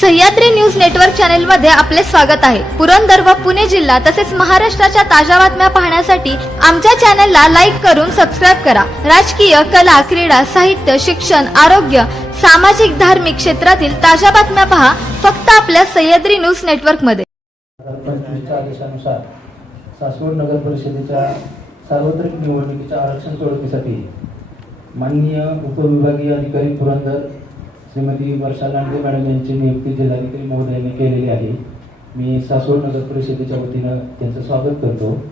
Sahyadri news network चॅनलमध्ये आपले स्वागत आहे. पुरंदर व पुणे जिल्हा तसेच महाराष्ट्राच्या ताज्या बातम्या पाहण्यासाठी आमच्या चॅनलला लाईक करून सबस्क्राईब करा. राजकीय कला क्रीडा साहित्य शिक्षण आरोग्य सामाजिक धार्मिक क्षेत्रातील ताज्या बातम्या पहा फक्त आपल्या सह्याद्री न्यूज नेटवर्कमध्ये आदेशानुसार सासवड नगर परिषदेच्या सार्वत्रिक निवडणुकीच्या आरक्षण सोडतीसाठी माननीय उपविभागीय अधिकारी पुरंदर श्रीमती वर्षा लांडगे मॅडम यांची नियुक्ती जिल्हाधिकारी महोदयांनी केलेली आहे. मी सासवड नगर परिषदेच्या वतीनं त्यांचं स्वागत करतो.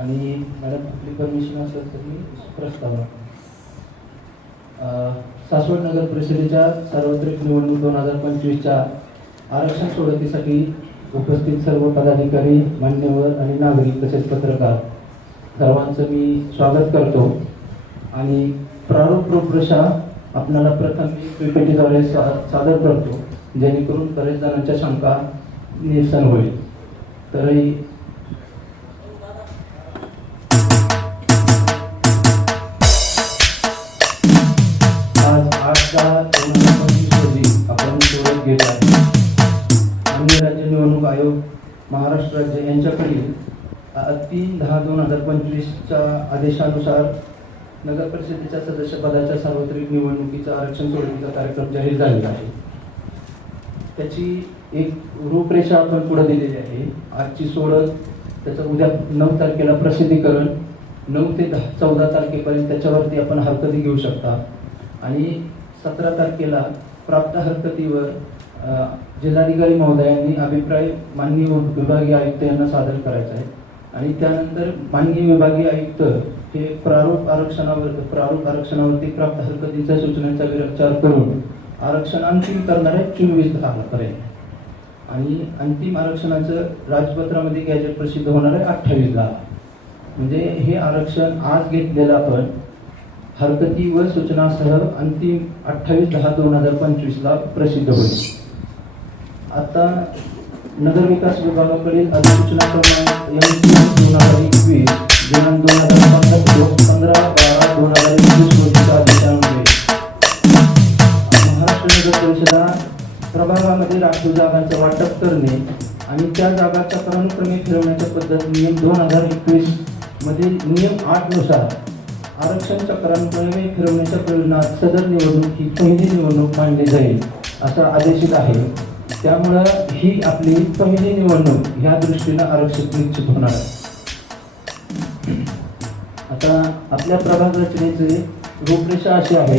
आणि मॅडम आपली परमिशन असेल तर मी प्रस्तावना सासवड नगर परिषदेच्या सार्वत्रिक निवडणूक दोन हजार पंचवीसच्या आरक्षण सोडतीसाठी उपस्थित सर्व पदाधिकारी मान्यवर आणि नागरिक तसेच पत्रकार सर्वांचं मी स्वागत करतो. आणि प्रारूप रूपरेषा आपल्याला प्रथम मी पीपीटीद्वारे सा सादर करतो जेणेकरून बरेच जणांच्या शंका निरसन होईल. तरी महाराष्ट्र राज्य यांच्याकडील तीन दहा दोन हजार पंचवीसच्या आदेशानुसार नगर परिषदेच्या सदस्यपदाच्या सार्वत्रिक निवडणुकीचा आरक्षण सोडणीचा कार्यक्रम जाहीर झालेला आहे. त्याची एक रूपरेषा आपण पुढे दिलेली आहे. आजची सोडत त्याचं उद्या नऊ तारखेला प्रसिद्धीकरण नऊ ते दहा चौदा तारखेपर्यंत त्याच्यावरती आपण हरकती घेऊ शकता. आणि सतरा तारखेला प्राप्त हरकतीवर जिल्हाधिकारी महोदयांनी अभिप्राय माननीय विभागीय आयुक्त यांना सादर करायचा आहे. आणि त्यानंतर माननीय विभागीय आयुक्त हे प्रारूप आरक्षणावर प्रारूप आरक्षणावरती प्राप्त हरकतीच्या सूचनांचा विचार करून आरक्षण अंतिम करणार आहे चोवीस दहापर्यंत आणि अंतिम आरक्षणाचं राजपत्रामध्ये गॅजेट प्रसिद्ध होणार आहे अठ्ठावीस दहा. म्हणजे हे आरक्षण आज घेतलेलं आपण हरकती व सूचनासह अंतिम अठ्ठावीस दहा दोन हजार पंचवीसला प्रसिद्ध होईल. आता नगर विकास विभागाकडील अधिसूचना क्रमांक दोन हजार एकवीस दिनांक दोन हजार पंधरा पंधरा बारा दोन हजार एकवीस रोजीच्या आदेशामुळे महाराष्ट्र नगर परिषदा प्रभागामध्ये राखीव जागांचं वाटप करणे आणि त्या जागाच्या क्रमक्रमे फिरवण्याच्या पद्धत नियम दोन हजार एकवीस मधील नियम आठनुसार आरक्षण चक्रांक्रमे फिरवण्याच्या प्रयोजनात सदर निवडणूक ही पहिली निवडणूक मानली जाईल असा आदेशित आहे. त्यामुळं ही आपली पहिली निवडणूक ह्या दृष्टीनं आरक्षित निश्चित होणार आहे. आता आपल्या प्रभाग रचनेचे रूपरेषा अशी आहे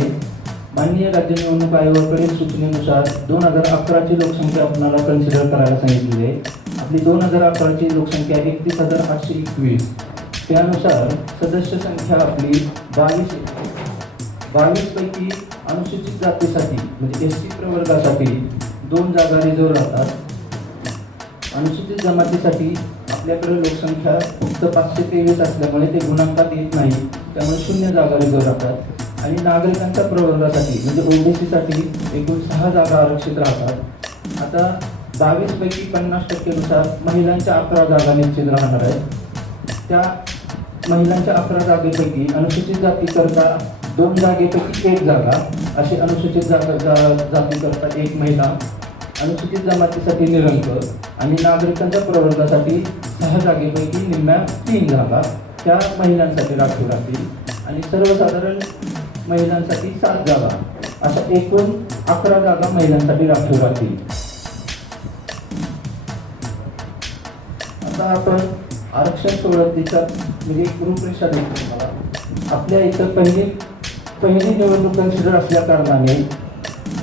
माननीय राज्य निवडणूक आयोगाकडील सूचनेनुसार दोन हजार अकराची लोकसंख्या आपणाला कन्सिडर करायला सांगितलेली आहे. आपली दोन हजार अकराची लोकसंख्या एकतीस हजार आठशे एकवीस. त्यानुसार सदस्य संख्या आपली बावीस बावीस पैकी अनुसूचित जातीसाठी म्हणजे एस सी प्रवर्गासाठी दोन जागा रिझर्व राहतात. अनुसूचित जमातीसाठी आपल्याकडे लोकसंख्या फक्त पाचशे तेवीस असल्यामुळे ते गुणांकात येत नाही. त्यामुळे शून्य जागा रिझर्व राहतात. आणि नागरिकांच्या प्रवर्गासाठी म्हणजे ओबीसीसाठी एकूण सहा जागा आरक्षित राहतात. आता दहावीसपैकी पन्नास टक्केनुसार महिलांच्या अकरा जागा निश्चित राहणार आहेत. त्या महिलांच्या अकरा जागेपैकी अनुसूचित जातीकरता दोन जागेपैकी एक जागा अशी अनुसूचित जागा जा- जातीकरता एक महिला अनुसूचित जमातीसाठी निरंक आणि नागरिकांच्या प्रवर्गासाठी सहा जागेपैकी निम्म्या तीन जागा त्या महिलांसाठी राखीव राहतील. आणि सर्वसाधारण महिलांसाठी सात जागा अशा एकूण अकरा जागा महिलांसाठी राखीव राहतील. आता आपण आरक्षण सोडतीच्या म्हणजे एक रूपरेषा देतो तुम्हाला. आपल्या इथं पहिली पहिली निवडणूक कन्सिडर असल्या कारणाने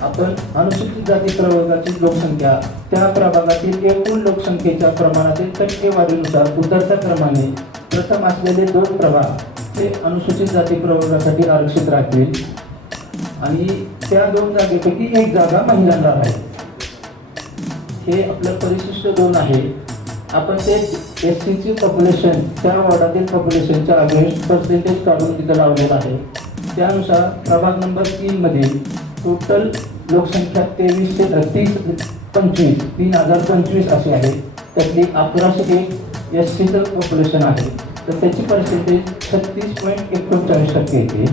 आपण अनुसूचित जाती प्रवर्गाची लोकसंख्या त्या प्रभागातील एकूण लोकसंख्येच्या प्रमाणातील टक्केवारीनुसार उतरत्या क्रमाने प्रथम असलेले दोन प्रभाग हे अनुसूचित जाती प्रवर्गासाठी आरक्षित राहतील. आणि त्या दोन जागेपैकी एक जागा महिलांना राहील. हे आपलं परिशिष्ट दोन आहे. आपण ते एस सीची पॉप्युलेशन त्या वॉर्डातील पॉप्युलेशनच्या अगेन्स्ट पर्सेंटेज काढून तिथं लावलेलं आहे. त्यानुसार प्रभाग नंबर तीन टोटल लोकसंख्या तेवीसशे तीस पंचवीस तीन हजार पंचवीस अशी आहे. त्यातली अकराशे एक एस सीचं पॉप्युलेशन आहे. तर त्याची पर्सेंटेज छत्तीस पॉईंट एकोणचाळीस टक्के येते.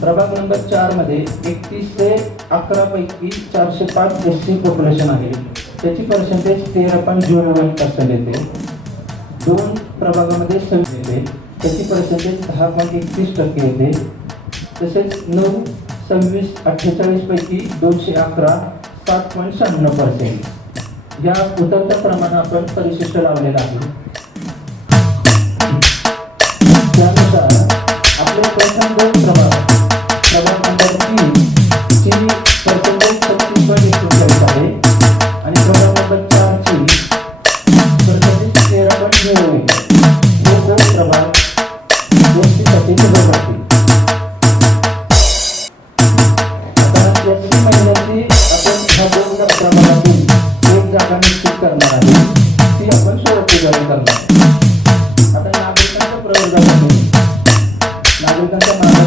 प्रभाग नंबर चारमध्ये एकतीस ते अकरापैकी चारशे पाच एस सी पॉप्युलेशन आहे. त्याची पर्सेंटेज तेरा पॉईंट झिरो वन पर्सेंट येते. दोन प्रभागामध्ये सव्वीस येते. त्याची पर्सेंटेज दहा पॉईंट एकतीस टक्के येते. तसेच नऊ सव्वीस अठ्ठेचाळीस पैकी दोनशे अकरा सात पॉईंट शहाण्णव पर्सेंट या उतरत्या प्रमाण आपण परिशिष्ट लावलेला आहे. त्यानुसार आपले प्रथम दोन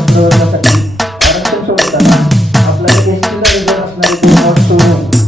नागरिकांच्या आरक्षण सोडताना आपल्याला रिझर्व असणारे दोन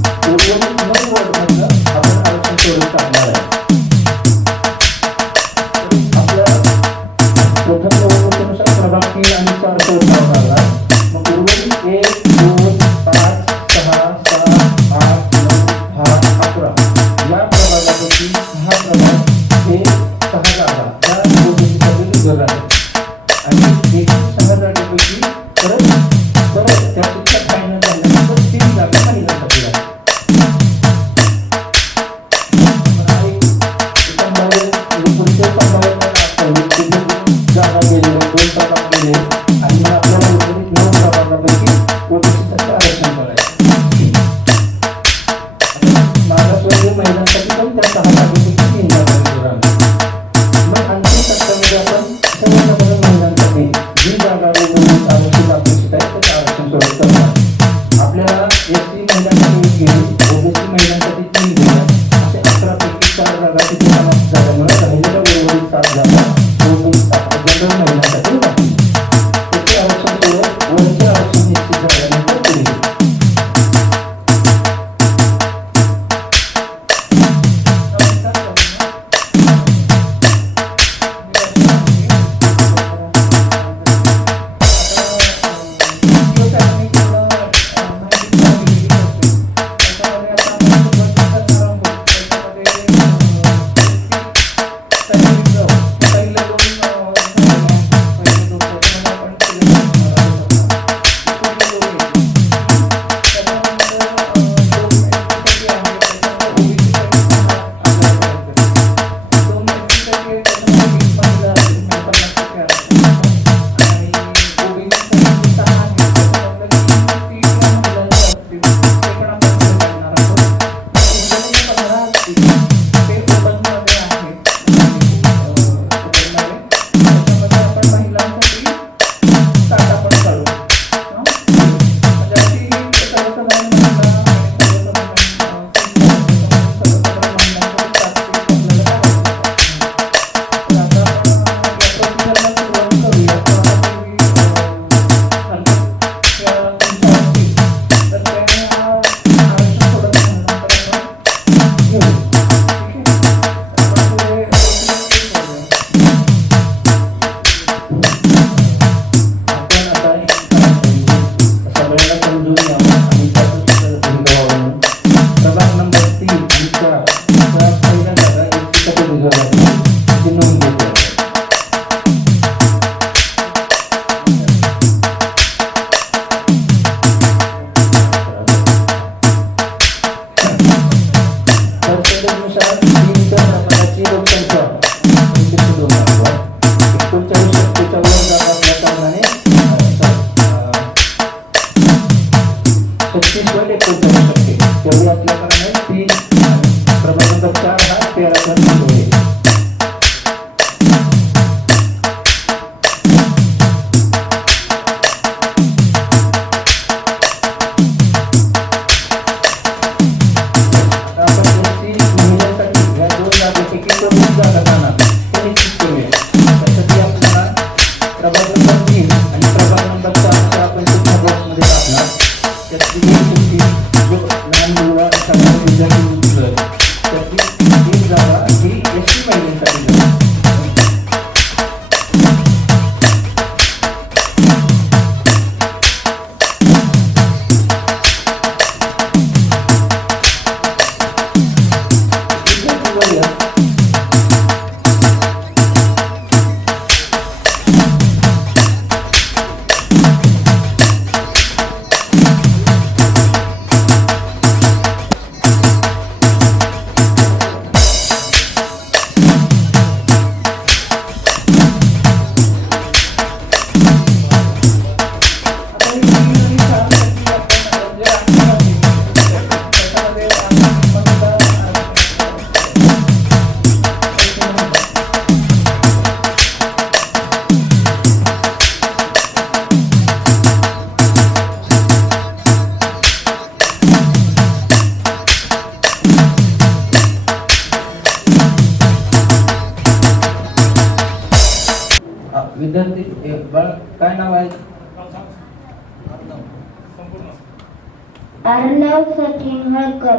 अर्णव सचिन हळकर.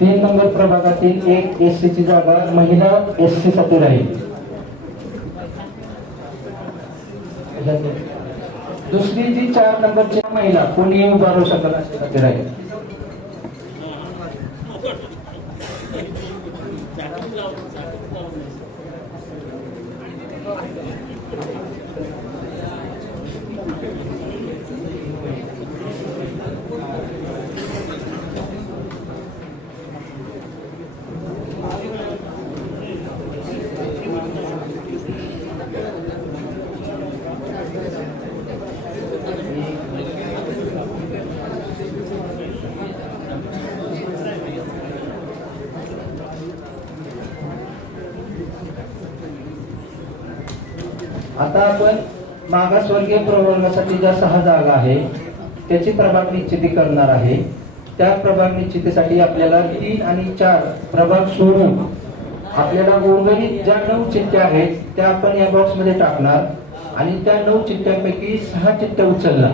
तीन नंबर प्रभागातील एक एस ची जागा महिला एस सी साठी राहील दुसरी जी चार नंबरची महिला कोणीही उभारू शकत राहील आता आपण मागासवर्गीय प्रवर्गासाठी ज्या सहा जागा आहे त्याची प्रभाग निश्चिती करणार आहे. त्या प्रभाग निश्चितीसाठी आपल्याला तीन आणि चार प्रभाग सोडून आपल्याला उर्वरित ज्या नऊ चिठ्ठ्या आहेत त्या आपण या बॉक्समध्ये टाकणार आणि त्या नऊ चिठ्ठ्यांपैकी सहा चिठ्ठ्या उचलणार.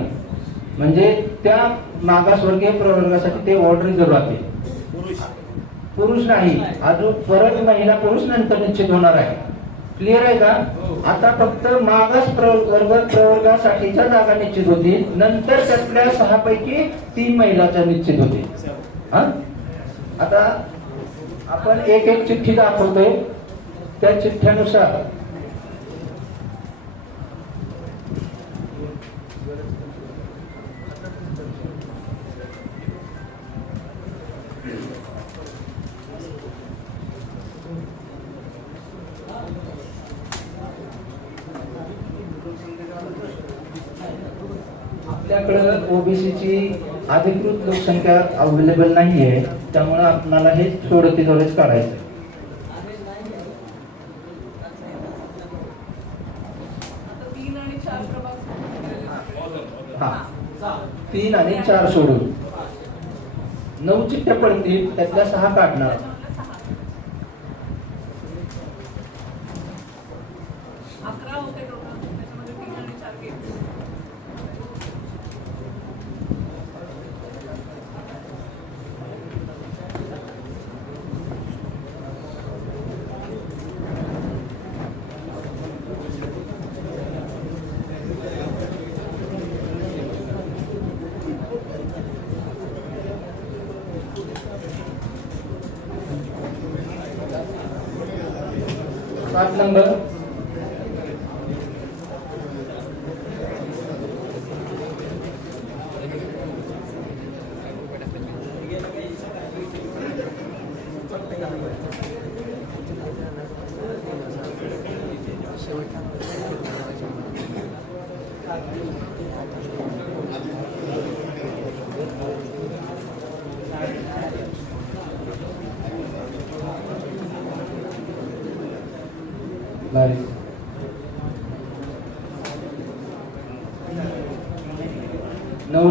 म्हणजे त्या मागासवर्गीय प्रवर्गासाठी ते ऑर्डर रिझर्व राहते पुरुष नाही अजून परत महिला पुरुष नंतर निश्चित होणार आहे. क्लिअर आहे का? आता फक्त मागास प्रवर्ग प्रवर्गासाठीच्या जागा निश्चित होतील नंतर त्यातल्या सहा पैकी तीन महिलाच्या निश्चित होतील हा? आता आपण एक एक चिठ्ठी दाखवतोय. त्या चिठ्ठ्यानुसार आपल्याकडं ओबीसीची अधिकृत लोकसंख्या अवेलेबल नाहीये त्यामुळे आपल्याला हे काढायचं आहे. चार प्रभाग हा. तीन आणि चार सोडून. नऊ चिठ्ठ्या पडतील त्यातल्या सहा काढणार. सात नंबर बारीक. नऊ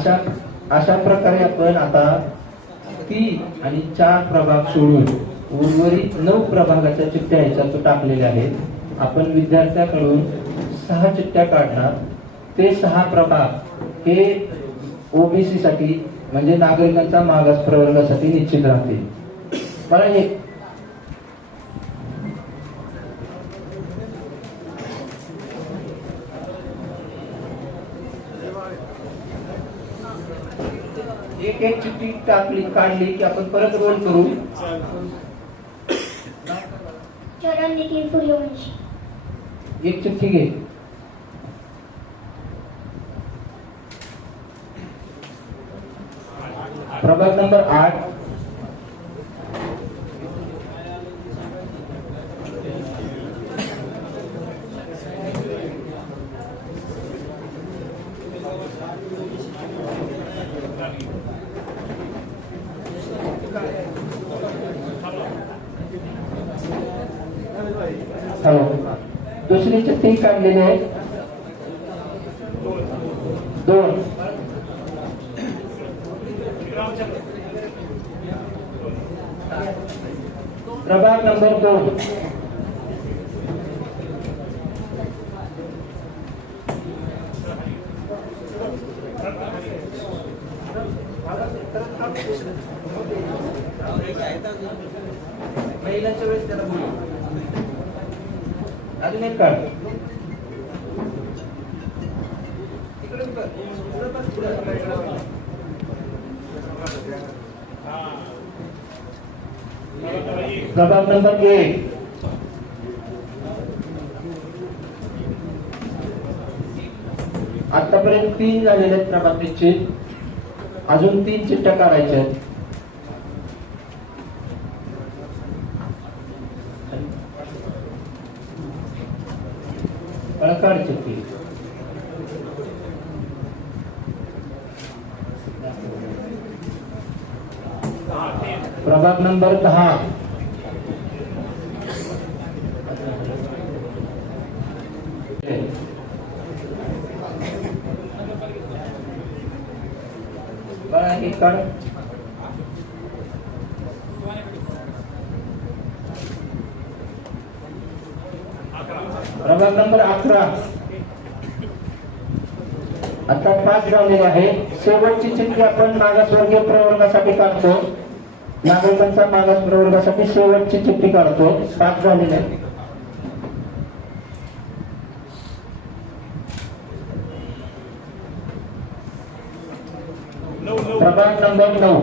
अशा अशा प्रकारे आपण आता तीन आणि चार प्रभाग सोडून उर्वरित नऊ प्रभागाच्या चिठ्ठ्या ह्याच्यात टाकलेल्या आहेत. आपण विद्यार्थ्याकडून सहा चिठ्ठ्या काढणार. ते सहा प्रभाग हे ओबीसी साठी म्हणजे नागरिकांचा मागास प्रवर्गासाठी निश्चित राहतील. मला एक टाकली काढली की आपण परत रोल करू. चरण नितीन सूर्यवंशी. एक चुटकी घे. प्रभाग नंबर आठ. हॅलो. दुसरी तीन काढलेली आहे दोन. प्रभाग नंबर दोन महिलांच्या वेळेस त्याला बोलू अजून एक काढ इकडे बघ. पुढे बघ, पुढे बघ. सभा नंबर एक. आतापर्यंत तीन झालेले आहेत प्रभाग निश्चित अजून तीन चिट्ट्या काढायच्या आहेत मला काढ चिठ्ठी प्रभाग नंबर दहा. नमस्कार. प्रभाग नंबर अकरा. आता पाच झालेले आहे. शेवटची चिठ्ठी आपण मागासवर्गीय प्रवर्गासाठी काढतो. नागरिकांचा मागास प्रवर्गासाठी शेवटची चिठ्ठी काढतो. पाच झालेले आहे प्रभाग नंबर नऊ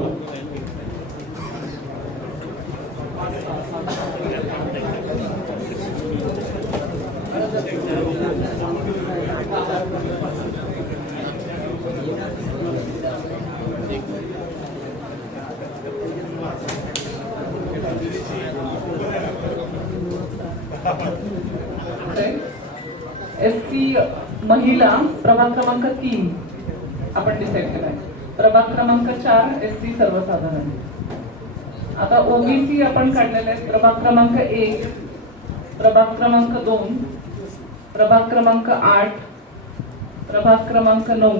एस सी महिला प्रभाग क्रमांक तीन. आपण डिसाईड केलाय प्रभाग क्रमांक चार एस सी सर्वसाधारण. आता ओबीसी आपण काढलेले आहेत. प्रभाग क्रमांक एक प्रभाग क्रमांक दोन प्रभाग क्रमांक आठ प्रभाग क्रमांक नऊ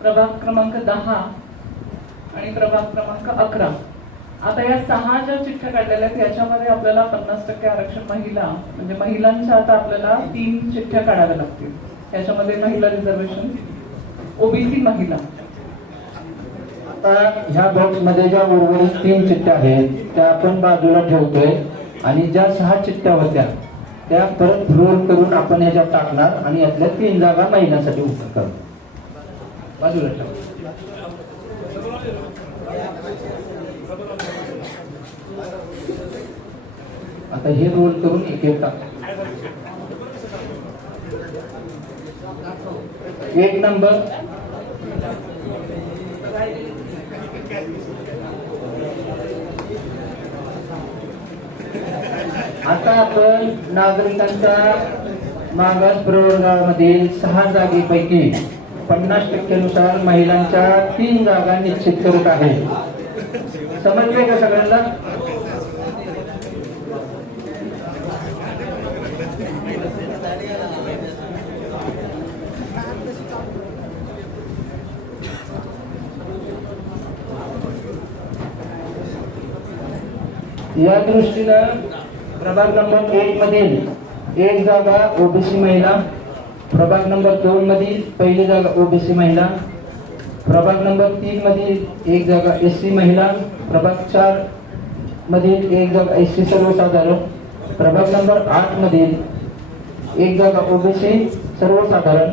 प्रभाग क्रमांक दहा आणि प्रभाग क्रमांक अकरा. आता या सहा ज्या चिठ्ठ्या काढलेल्या आहेत याच्यामध्ये आपल्याला पन्नास टक्के आरक्षण महिला म्हणजे महिलांच्या आता आपल्याला तीन चिठ्ठ्या काढाव्या लागतील. याच्यामध्ये महिला रिझर्वेशन ओबीसी महिला. आता ह्या बॉक्समध्ये ज्या उर्वरित तीन चिठ्ठ्या आहेत त्या आपण बाजूला ठेवतोय. आणि ज्या सहा चिठ्ठ्या होत्या त्या परत रोल करून आपण ह्याच्यात टाकणार आणि यातल्या तीन जागा महिन्यासाठी उभं करू. बाजूला ठेव. आता हे रोल करून एक एक टाक. एक नंबर आता आपण नागरिकांच्या मागास प्रवर्गामधील सहा जागेपैकी पन्नास टक्क्यानुसार महिलांच्या तीन जागा निश्चित करत आहे. समजले का सगळ्यांना? या दृष्टीनं प्रभाग नंबर एक मधील एक जागा ओबीसी महिला. प्रभाग नंबर दोन मधील पहिली जागा ओबीसी महिला. प्रभाग नंबर तीन मधील एक जागा एस सी महिला. प्रभाग चार मधील एक जागा एस सी सर्वसाधारण. प्रभाग नंबर आठ मधील एक जागा ओबीसी सर्वसाधारण.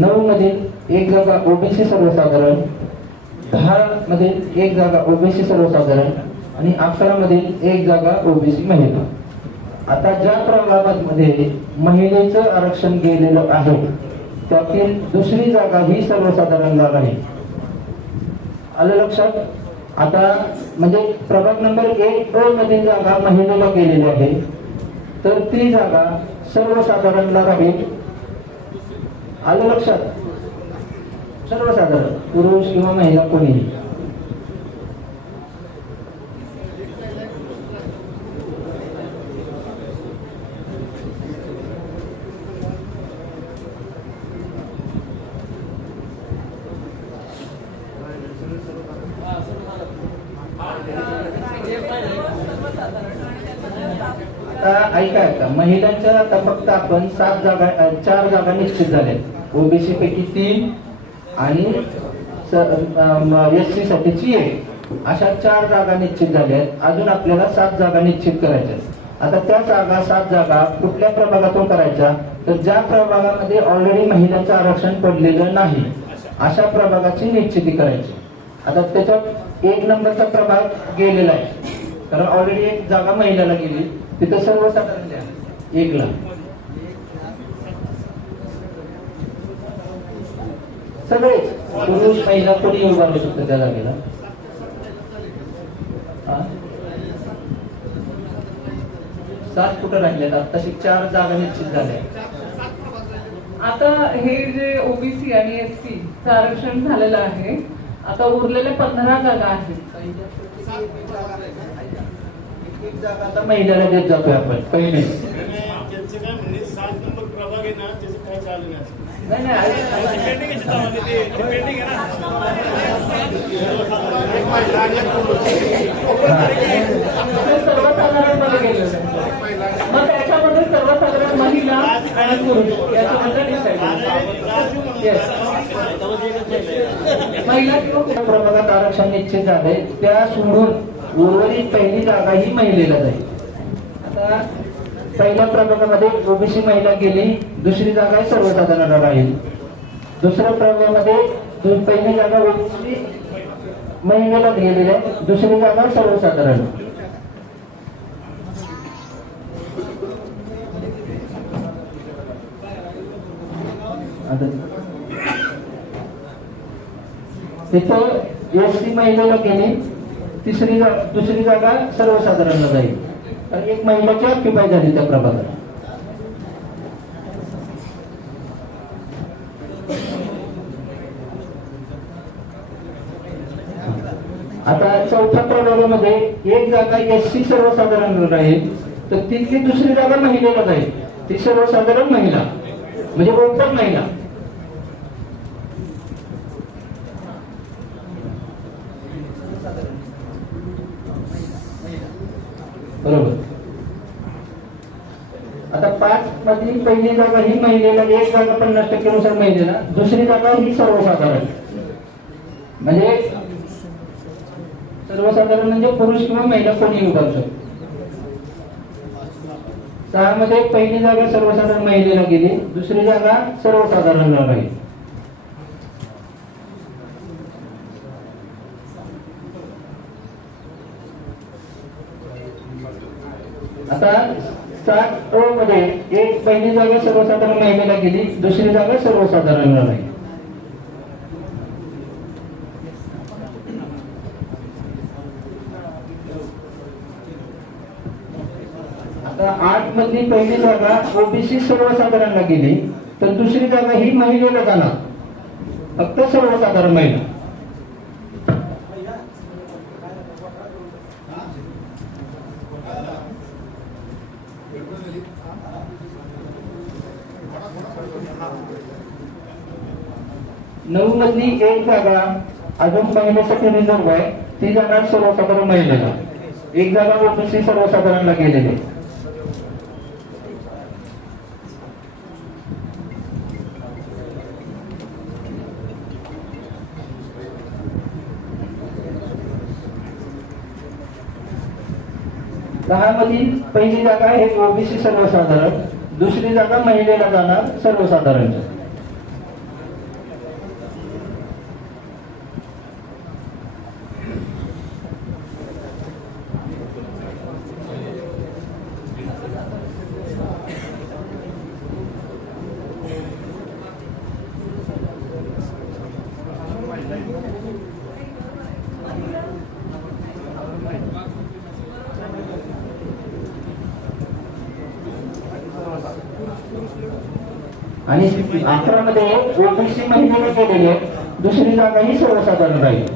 नऊ मधील एक जागा ओबीसी सर्वसाधारण. दहा मधील एक जागा ओबीसी सर्वसाधारण. आणि अकरा मधील एक जागा ओबीसी महिला. आता ज्या प्रभागामध्ये महिलेचं आरक्षण गेलेलं आहे त्यातील दुसरी जागा ही सर्वसाधारण जागा आहे. आलं लक्षात? आता म्हणजे प्रभाग नंबर एक अ मध्ये जागा महिलेला गेलेली आहे. तर ती जागा सर्वसाधारणला राहील आलं लक्षात? सर्वसाधारण पुरुष किंवा महिला कोणीही. महिलांच्या आता फक्त आपण सात जागा चार जागा निश्चित झाल्यात. ओबीसी पैकी तीन आणि एस सी साठीची एक. अशा चार जागा निश्चित झाल्या आहेत अजून आपल्याला सात जागा निश्चित करायच्या आहेत. आता त्या जागा सात जागा कुठल्या प्रभागातून करायच्या? तर ज्या प्रभागामध्ये ऑलरेडी महिलांचं आरक्षण पडलेलं नाही अशा प्रभागाची निश्चिती करायची. आता त्याच्यात एक नंबरचा प्रभाग गेलेला आहे. कारण ऑलरेडी एक जागा महिलाला गेली. तिथं सर्वसाधारण द्या एकला. सगळेच पुरुष महिला कोणी उभारू शकतो त्या जागेला? सात कुठं राहिल्यात आताशी चार जागा निश्चित झाल्या. आता हे जे ओबीसी आणि एस सी चं आरक्षण झालेलं आहे आता उरलेल्या पंधरा जागा आहेत. एक जागा आता महिलाला देत जातोय आपण पहिले त्यांचं काय म्हणजे सात नंबर प्रभाग आहे ना त्याचं काय चालू नाही नाही नाही ऐक- ऐक- डिपेंडिंग आहे त्याच्यामध्ये ते डिपेंडिंग आहे ना हा. ते सर्वसाधारण मध्ये गेलेलं मग त्याच्यामध्ये सर्वसाधारण महिला आणि पुरुष याच्यामध्ये decide महिला किंवा ज्या आरक्षण निश्चित झाले त्या सोडून उर्वरित पहिली जागा ही. महिलेला जाईल आता पहिल्या प्रभागामध्ये ओबीसी महिला गेली दुसरी जागा सर्वसाधारण राहील. दुसऱ्या प्रभागामध्ये पहिली जागा ओबीसी महिलेला गेलेली आहे दुसरी जागा सर्वसाधारण. तिथं एस टी महिलेला गेली तिसरी जा दुसरी जागा सर्वसाधारणला जाईल. आणि एक महिलाची ऑक्युपाय झाली त्या प्रभागात आता चौथ्या प्रभागामध्ये एक जागा एस सी सर्वसाधारण आहे तर तिथली दुसरी जागा महिलेला जाईल ती सर्वसाधारण महिला म्हणजे ओपन महिला बरोबर आता पाच मधली पहिली जागा ही महिलेला एक जागा पन्नास टक्केनुसार महिलेला दुसरी जागा ही सर्वसाधारण. म्हणजे सर्वसाधारण म्हणजे पुरुष किंवा महिला कोणी उभारू शकतो. सहा मध्ये पहिली जागा सर्वसाधारण महिलेला गेली दुसरी जागा सर्वसाधारण राहील आता सात अ मध्ये एक पहिली जागा सर्वसाधारण महिलेला गेली दुसरी जागा सर्वसाधारण राहिली आता आठ मधली पहिली जागा ओबीसी सर्वसाधारणला गेली तर दुसरी जागा ही महिलेला जाणार. फक्त सर्वसाधारण महिला. नऊ मधली एक जागा अजून महिलेसाठी रिझर्व आहे. ती जाणार सर्वसाधारण महिलेला. एक जागा ओबीसी सर्वसाधारणला गेलेली आहे. दहा मधील पहिली जागा हे ओबीसी सर्वसाधारण. दुसरी जागा महिलेला जाणार सर्वसाधारण आणि अकरा मध्ये ओबीसी महिलेने केलेली आहे दुसरी जागा ही सर्वसाधारण राहील.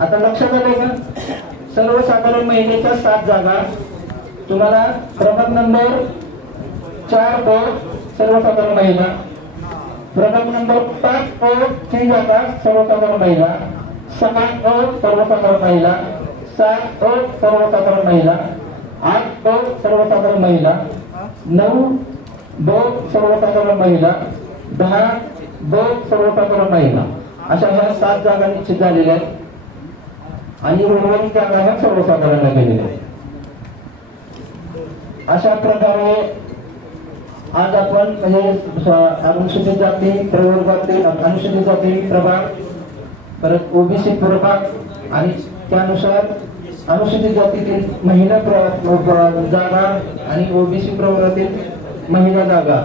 आता लक्षात आलंय का? सर्वसाधारण महिलेच्या सात जागा. तुम्हाला प्रभाग नंबर चार को सर्वसाधारण महिला. प्रभाग नंबर पाच को तीन जागा सर्वसाधारण महिला. सहा को सर्वसाधारण महिला. सात को सर्वसाधारण महिला. आठ को सर्वसाधारण महिला. नऊ दोन सर्वसाधारण महिला दहा दोन सर्वसाधारण महिला. अशा ह्या सात जागा निश्चित झालेल्या आहेत. आणि उर्वरित जागा ह्या सर्वसाधारण गेलेल्या आहेत. अशा प्रकारे आज आपण म्हणजे अनुसूचित जाती प्रवर्गातील अनुसूचित जाती प्रभाग परत ओबीसी प्रभाग आणि त्यानुसार अनुसूचित जातीतील महिला प्र- जागा आणि ओबीसी प्रवर्गातील महिला जागा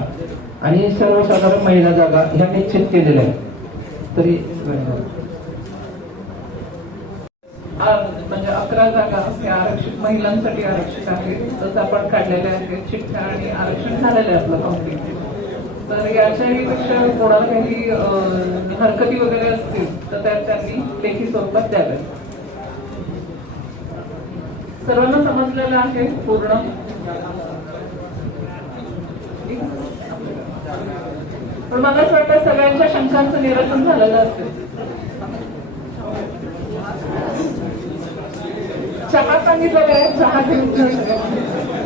आणि सर्वसाधारण महिला जागा ह्या निश्चित केलेल्या आहेत. तरी म्हणजे अकरा जागा हे आरक्षित महिलांसाठी आरक्षित आहेत. तसं आपण काढलेल्या आहेत चिठ्ठ्या आणि आरक्षण झालेलं आहे आपलं कंप्लीट तर याच्याही पेक्षा कोणाला काही हरकती वगैरे असतील तर त्या त्यांनी लेखी स्वरूपात द्याव्यात. सर्वांना समजलेलं आहे पूर्ण? पण मला असं वाटतं सगळ्यांच्या शंकांचं निरसन झालेलं असेल चहा सांगितलेलं आहे चहा घेऊन